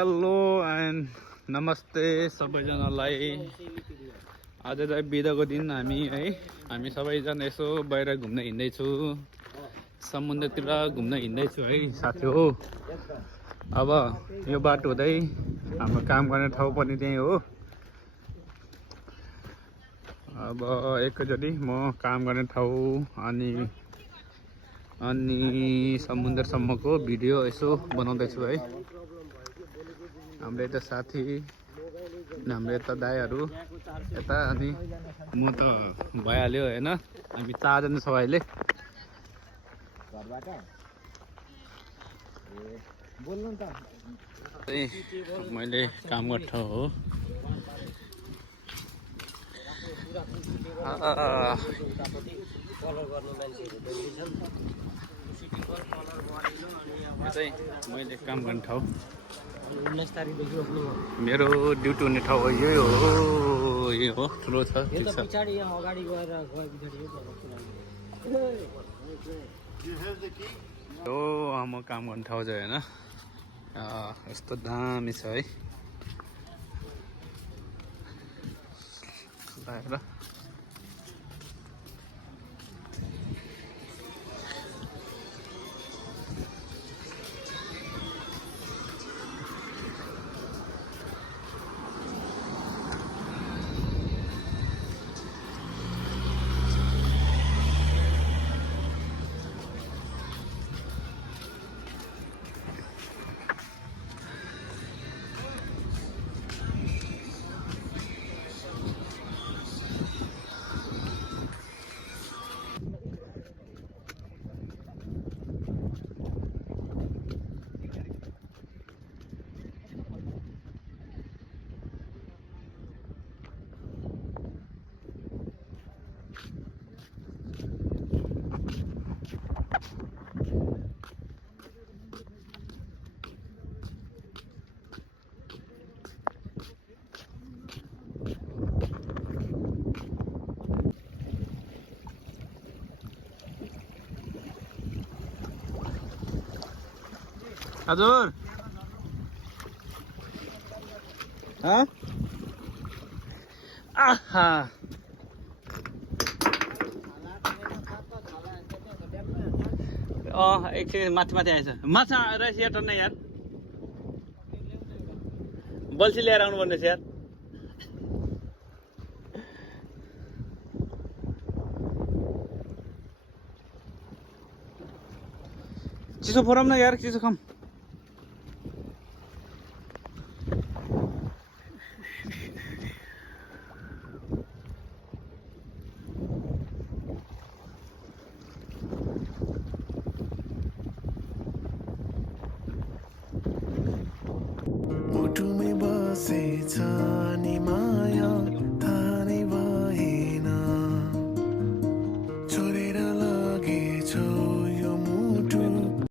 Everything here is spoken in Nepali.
हेलो एन्ड नमस्ते सबैजनालाई। आज चाहिँ बिदाको दिन हामी सबैजना यसो बाहिर घुम्न हिँड्दैछु, समुद्रतिर घुम्न हिँड्दैछु है साथी हो। अब यो बाटो हुँदै हाम्रो काम गर्ने ठाउँ पनि त्यही हो। अब एकैचोटि म काम गर्ने ठाउँ अनि समुद्रसम्मको भिडियो यसो बनाउँदैछु है। हाम्रो यता साथी, हाम्रो यता दाइहरू यता, अनि म त भइहाल्यो होइन। हामी 4 जना छौँ अहिले। मैले काम गर्ने ठाउँ हो। मैले काम गर्ने ठाउँ, 19 तारिकदेखि ओपनिङ हो। मेरो ड्युटी हुने ठाउँ यही हो। यो हो, ठुलो छ। यो त पछाडि यहाँ अगाडि गएर हो म काम गर्ने ठाउँ चाहिँ होइन, यस्तो दामी छ है। बाहिर हजुर आहा एकछिन माथि आएछ। माछा रहेछ यार, टन्नै यार, बल्छी ल्याएर आउनु पर्ने यार। चिसो फोरम न यार, चिसो खाम। मुटुमै बसेछ नि